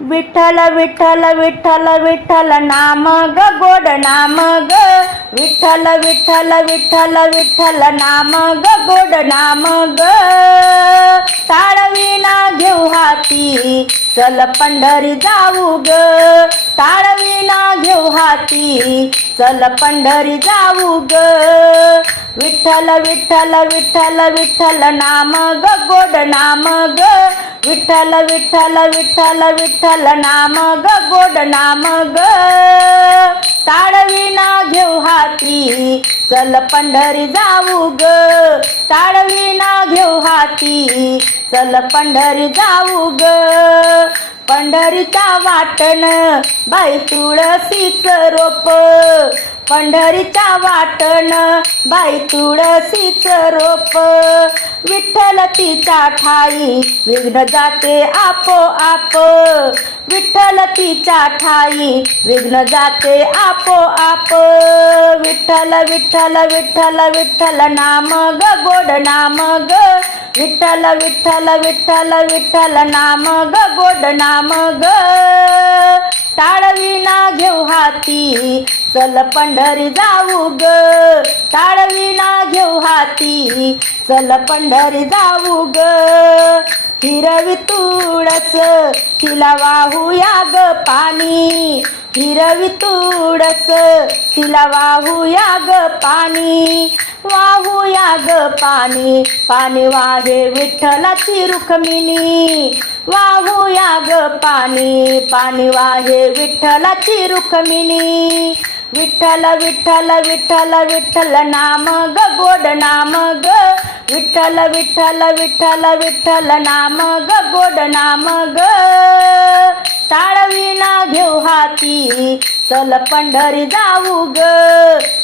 विठ्ठल विठ्ठल विठ्ठल विठ्ठल नाम ग गोड नाम ग. विठ्ठल विठ्ठल विठ्ठल विठ्ठल नाम ग गोड नाम ग. ताळवीना घेऊ हाती चल पंढरी जाऊ ग. टाळविना घेऊ हाती. चल पंढरी जाऊ ग. विठ्ठल विठ्ठल विठ्ठल विठ्ठल नाम ग गोड नाम ग. विठ्ठल विठ्ठल विठ्ठल विठ्ठल नाम ग गोड नाम ग. ताळवीना घेऊ हाती. चल पंढरी जाऊ ग. टाळविना घेऊ हाती. चल पंढरी जाऊ ग. पंढरीचा वाटण बाई तुळशीच रोप. पंढरीचा वाटण बाई तुळशीच रोप. विठ्ठल तिचा ठाई विघ्न जाते आपोआप. विठ्ठल तिच्या ठाई विघ्न जाते आपोआप. विठ्ठल विठ्ठल विठ्ठल विठ्ठल नाम ग गोड नाम ग. विठ्ठल विठ्ठल विठ्ठल विठ्ठल नाम ग गोड नाम ग. टाळविना घेऊ हाती चल पंढरी जाऊ ग. टाळविना घेऊ हाती. चल पंढरी जाऊ ग. हिरवी तुळस तिला वाहूया ग पाणी. हिरवी तुळस तिला वाहूया ग पाणी. वाहूया ग पाणी. पाणी वाहे विठ्ठलाची रुक्मिणी. वाहूया ग पाणी. पाणी वाहे विठ्ठलाची रुक्मिणी. विठ्ठल विठ्ठल विठ्ठल विठ्ठल नाम ग गोड नाम ग. विठ्ठल विठ्ठल विठ्ठल विठ्ठल नाम ग गोड नाम ग. टाळविना घेऊ हाती चल पंढरी जाऊ ग.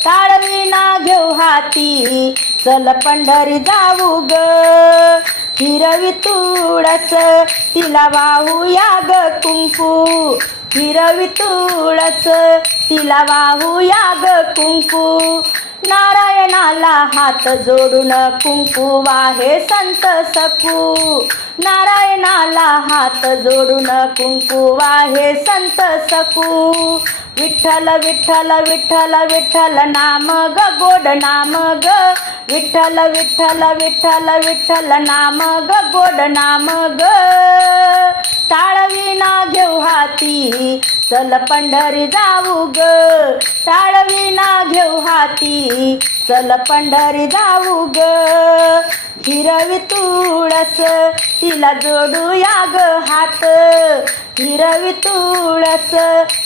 टाळविना घेऊ हाती चल पंढरी जाऊ ग. हिरवी तुळस तिला वाहूया ग कुंकू. हिरवी तुळस तिला वाहूया ग कुंकू. नारायण नाला हात जोडून कुंकू वाहे संत सकू नारायणाला हात जोडून कुंकू वाहे संत सकू विठ्ठल विठ्ठल विठ्ठल विठ्ठल नाम ग गोड नाम ग. विठ्ठल विठ्ठल विठ्ठल विठ्ठल नाम ग गोड नाम ग. टाळविना घेऊ हाती. चल पंढरी जाऊ ग टाळविना घेऊ हाती. चल पंढरी जाऊ ग. हिरवी तुळस तिला जोडूया ग हात. हिरवी तुळस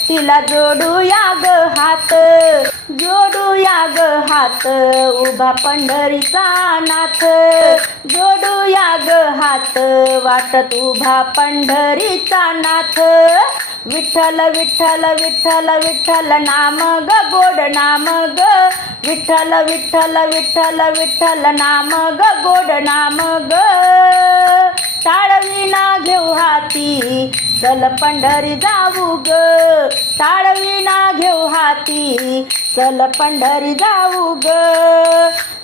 तिला जोडूया ग हात. जोड ग हात उभा पंढरीचा नाथ. जोडूया ग हात वाटत उभा पंढरीचा नाथ. विठ्ठल विठ्ठल विठ्ठल विठ्ठल नाम ग गोड नाम ग. विठ्ठल विठ्ठल विठ्ठल विठ्ठल नाम ग गोड नाम ग. टाळविना घेऊ हाती. चल पंढरी जाऊ ग. टाळविना घेऊ हाती. चल पंढरी जाऊ ग.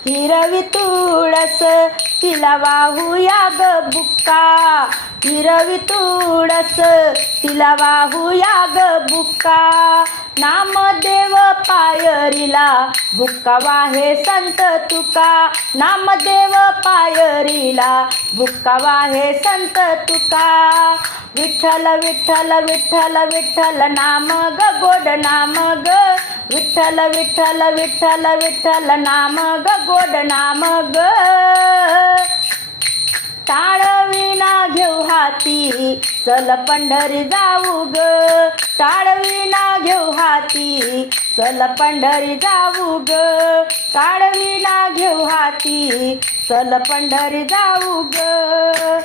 हिरवी तुळस तिला वाहूया ग बुक्का. हिरवी तुळस तिला वाहूया ग बुक्का. नामदेव पायरीला बुक्का वाहे संत तुका. नामदेव पायरीला बुक्का वाहे संत तुका. विठ्ठल विठ्ठल विठ्ठल विठ्ठल नाम ग गोड नाम ग. विठ्ठल विठ्ठल विठ्ठल विठ्ठल नाम ग गोड नाम ग. टाळविना घेऊ हाती. चल पंढरी जाऊ ग. टाळविना घेऊ हाती. चल पंढरी जाऊ ग. टाळविना घेऊ हाती. चल पंढरी जाऊ ग.